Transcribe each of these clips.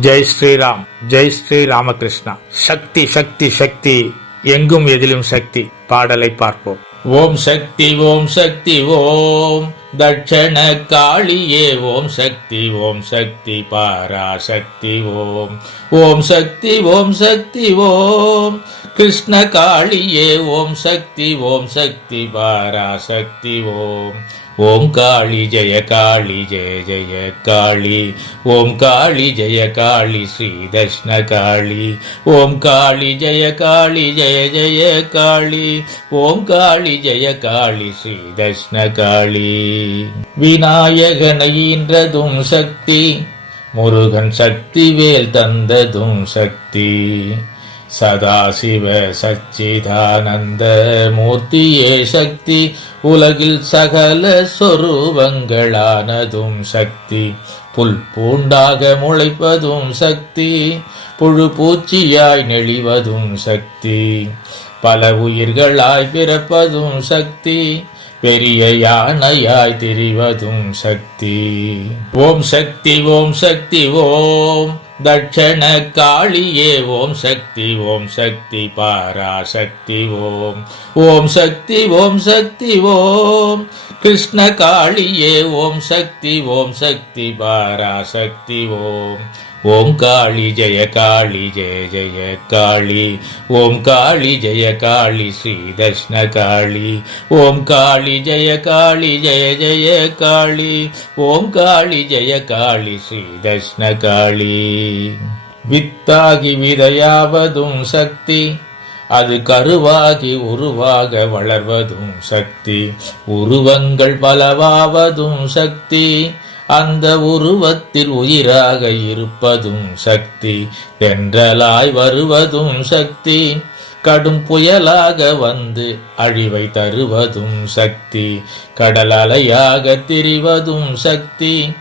ஜெய் ஸ்ரீராம் ஜெய் ஸ்ரீ ராமகிருஷ்ணா சக்தி சக்தி சக்தி. எங்கும் எதிலும் சக்தி. பாடலை பார்ப்போம். ஓம் சக்தி ஓம் சக்தி ஓம். தட்சண காளியே ஓம் சக்தி ஓம் சக்தி. பாராசக்தி ஓம். ஓம் சக்தி ஓம் சக்தி ஓம். கிருஷ்ண காளியே ஓம் சக்தி ஓம் சக்தி. பாராசக்தி ஓம். ஓம் காளி ஜெய காளி ஜெய ஜெய காளி. ஓம் காளி ஜெய காளி ஸ்ரீ தர்ஷ்ண காளி. ஓம் காளி ஜெய காளி ஜெய ஜெய காளி. ஓம் காளி ஜெய காளி ஸ்ரீ தர்ஷ்ண காளி விநாயகனையின்றதும் சக்தி முருகன் சக்தி வேல் தந்ததும் சக்தி. சதாசிவ சச்சிதானந்த மூர்த்தியே சக்தி உலகில் சகல சொரூபங்களானதும் சக்தி. புல் பூண்டாக முளைப்பதும் சக்தி புழு பூச்சியாய் நெளிவதும் சக்தி. பல உயிர்களாய் பிறப்பதும் சக்தி பெரிய யானையாய் திரிவதும் சக்தி. ஓம் சக்தி ஓம் சக்தி ஓம் தட்சண காளியே ஓம் சக்தி ஓம் சக்தி பாராசக்தி ஓம். ஓம் சக்தி ஓம் சக்தி ஓம். கிருஷ்ண காளியே ஓம் சக்தி ஓம் சக்தி பாராசக்தி ஓம். ஓம் காளி ஜெய காளி ஜெய ஜெய காளி. ஓம் காளி ஜெய காளி ஸ்ரீ தர்ஷ்ண காளி. ஓம் காளி ஜெய காளி ஜெய ஜெய காளி. ஓம் காளி ஜெய காளி ஸ்ரீ தர்ஷ்ண காளி. வித்தாகி விதையாவதும் சக்தி. அது கருவாகி உருவாக வளர்வதும் சக்தி. உருவங்கள் பலவாவதும் சக்தி. அந்த உருவத்தில் உயிராக இருப்பதும் சக்தி தென்றலாய் வருவதும் சக்தி. கடும் புயலாக வந்து அழிவை தருவதும் சக்தி கடல் அலையாக திரிவதும் சக்தி.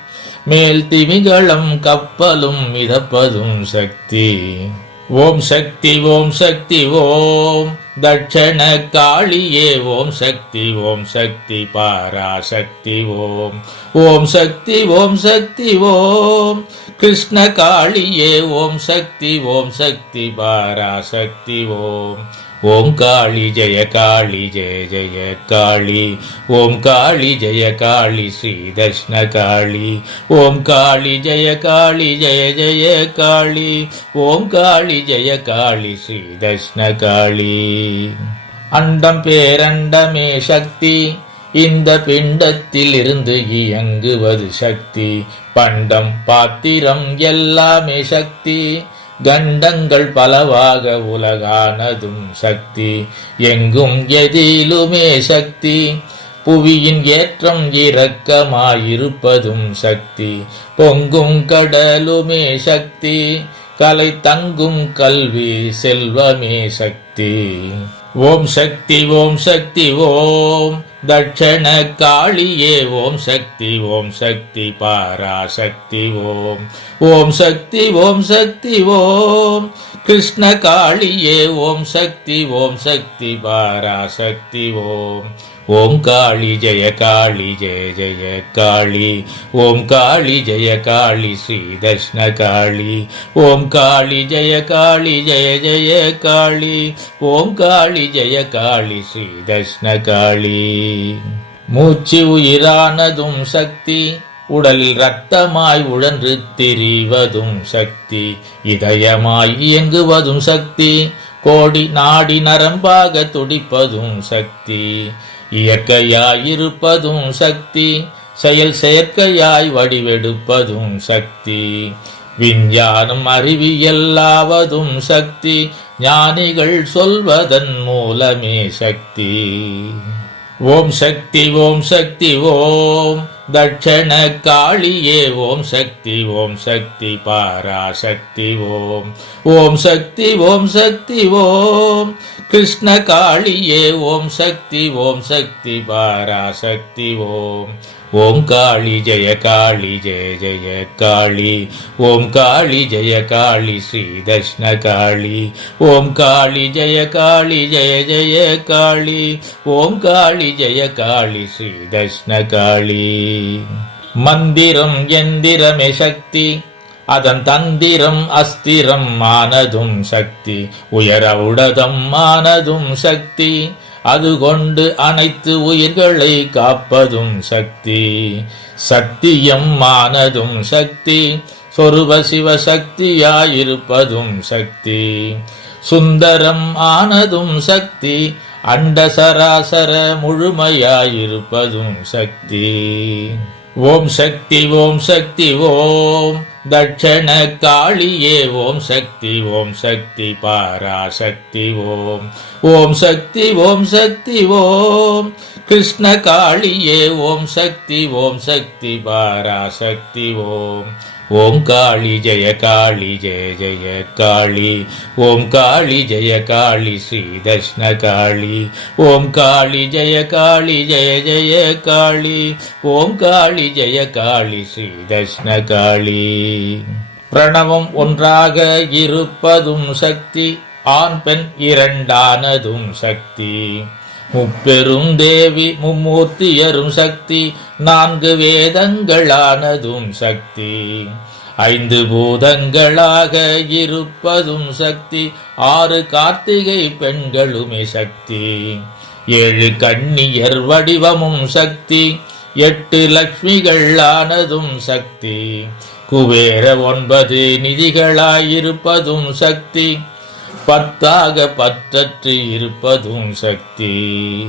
மேல் திமிகளம் கப்பலும் மிதப்பதும் சக்தி. ஓம் சக்தி ஓம் சக்தி ஓம். தட்சண காளியே ஓம் சக்தி ஓம் சக்தி பாராசக்தி ஓம் ஓம் சக்தி ஓம் சக்தி ஓம். கிருஷ்ண காளியே ஓம் சக்தி ஓம் சக்தி பாராசக்தி ஓம். ஓம் காளி ஜெய காளி ஜெய ஜெய காளி. ஓம் காளி ஜெய காளி ஸ்ரீ தஷ்ண காளி. ஓம் காளி ஜெய காளி ஜெய ஜெய காளி. ஓம் காளி ஜெய காளி ஸ்ரீ தஷ்ண காளி. அண்டம் பேரண்டமே சக்தி இந்த பிண்டத்தில் இருந்து இயங்குவது சக்தி. பண்டம் பாத்திரம் எல்லாமே சக்தி. கண்டங்கள் பலவாக உலகானதும் சக்தி. எங்கும் எதிலுமே சக்தி. புவியின் ஏற்றம் இரக்கமாயிருப்பதும் சக்தி. பொங்கும் கடலுமே சக்தி. கலை தங்கும் கல்வி செல்வமே சக்தி. ஓம் சக்தி ஓம் சக்தி ஓம் தட்சண காளியே ஓம் சக்தி ஓம் சக்தி பாராசக்தி ஓம். ஓம் சக்தி ஓம் சக்தி ஓம். கிருஷ்ண காளியே ஓம் சக்தி ஓம் சக்தி பாராசக்தி ஓம். ஓம் காளி ஜெய காளி ஜெய ஜெய காளி. ஓம் காளி ஜெய காளி ஸ்ரீ தர்ஷ்ண காளி. ஓம் காளி ஜெய காளி ஜெய ஜெய காளி. ஓம் காளி ஜெய காளி ஸ்ரீ தர்ஷ்ண காளி. மூச்சு உயிரானதும் சக்தி உடலில் ரத்தமாய் உழன்று திரிவதும் சக்தி. இதயமாய் இயங்குவதும் சக்தி கோடி நாடி நரம்பாக துடிப்பதும் சக்தி. இயற்கையாயிருப்பதும் சக்தி செயல் செயற்கையாய் வடிவெடுப்பதும் சக்தி. விஞ்ஞானம் அறிவியல்லாவதும் சக்தி ஞானிகள் சொல்வதன் மூலமே சக்தி. ஓம் சக்தி ஓம் சக்தி ஓம் தட்சண காளியே ஓம் சக்தி ஓம் சக்தி பாராசக்தி ஓம். ஓம் சக்தி ஓம் சக்தி ஓம். கிருஷ்ண காளியே ஓம் சக்தி ஓம் சக்தி பாராசக்தி ஓம். ஓம் காளி ஜெய காளி ஜெய ஜெய காளி. ஓம் காளி ஜெய காளி ஸ்ரீ தஷ்ண காளி. ஓம் காளி ஜெய காளி ஜெய ஜெய காளி. ஓம் காளி ஜெய காளி ஸ்ரீ தஷ்ண காளி. மந்திரம் எந்திரமே சக்தி. அதன் தந்திரம் அஸ்திரம் ஆனதும் சக்தி. உயர உடதம் ஆனதும் சக்தி. அது கொண்டு அனைத்து உயிர்களை காப்பதும் சக்தி. சத்தியம் ஆனதும் சக்தி. சொருப சிவ சக்தியாயிருப்பதும் சக்தி. சுந்தரம் ஆனதும் சக்தி. அண்ட சராசர முழுமையாயிருப்பதும் சக்தி. ஓம் சக்தி ஓம் சக்தி ஓம். தட்சண காளியே ஓம் சக்தி ஓம் சக்தி பாராசக்தி ஓம். ஓம் சக்தி ஓம் சக்தி ஓம். கிருஷ்ண காளியே ஓம் சக்தி ஓம் சக்தி பாராசக்தி ஓம். ஓம் காளி ஜெய காளி ஜெய ஜெய காளி. ஓம் காளி ஜெய காளி ஸ்ரீ தர்ஷ்ண காளி. ஓம் காளி ஜெய காளி ஜெய ஜெய காளி. ஓம் காளி ஜெய காளி ஸ்ரீ தர்ஷ்ண காளி. பிரணவம் ஒன்றாக இருப்பதும் சக்தி ஆண் பெண் இரண்டானதும் சக்தி. முப்பெரும் தேவி மும்மூர்த்தியரும் சக்தி நான்கு வேதங்களானதும் சக்தி. ஐந்து பூதங்களாக இருப்பதும் சக்தி ஆறு கார்த்திகை பெண்களுமே சக்தி. ஏழு கன்னியர் வடிவமும் சக்தி எட்டு லக்ஷ்மிகளானதும் சக்தி. குபேர ஒன்பது நிதிகளாயிருப்பதும் சக்தி பத்தாக பற்றற்று இருப்பதும் சக்தி.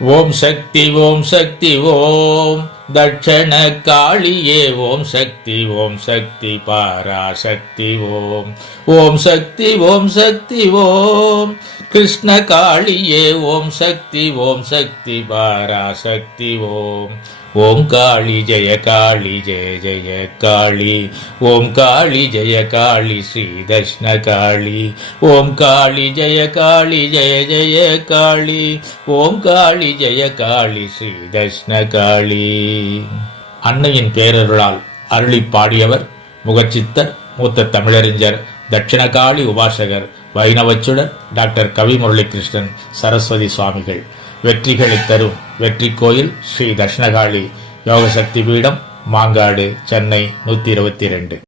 ஓம் சக்தி ஓம் சக்தி ஓம். தட்சண காளியே ஓம் சக்தி ஓம் சக்தி பாராசக்தி ஓம். ஓம் சக்தி ஓம் சக்தி ஓம். கிருஷ்ண காளியே ஓம் சக்தி ஓம் சக்தி பாராசக்தி ஓம். ஓம் காளி ஜெய காளி ஜெய ஜெய காளி. ஓம் காளி ஜெய காளி ஸ்ரீ தஷ்ண காளி. ஓம் காளி ஜெய காளி ஜெய ஜெய காளி. ஓம் காளி ஜெய காளி ஸ்ரீ தஷ்ண காளி. அன்னையின் பேரருளால் அருளி பாடியவர் முகச்சித்தர் மூத்த தமிழறிஞர் தட்சிணகாளி உபாசகர் வைணவச்சுடர் டாக்டர் கவி முரளிகிருஷ்ணன் சரஸ்வதி சுவாமிகள். வெற்றிகளை தரும் வெற்றி கோயில் ஸ்ரீ தட்சிணகாளி யோகசக்தி பீடம் மாங்காடு சென்னை நூற்றி இருபத்தி ரெண்டு.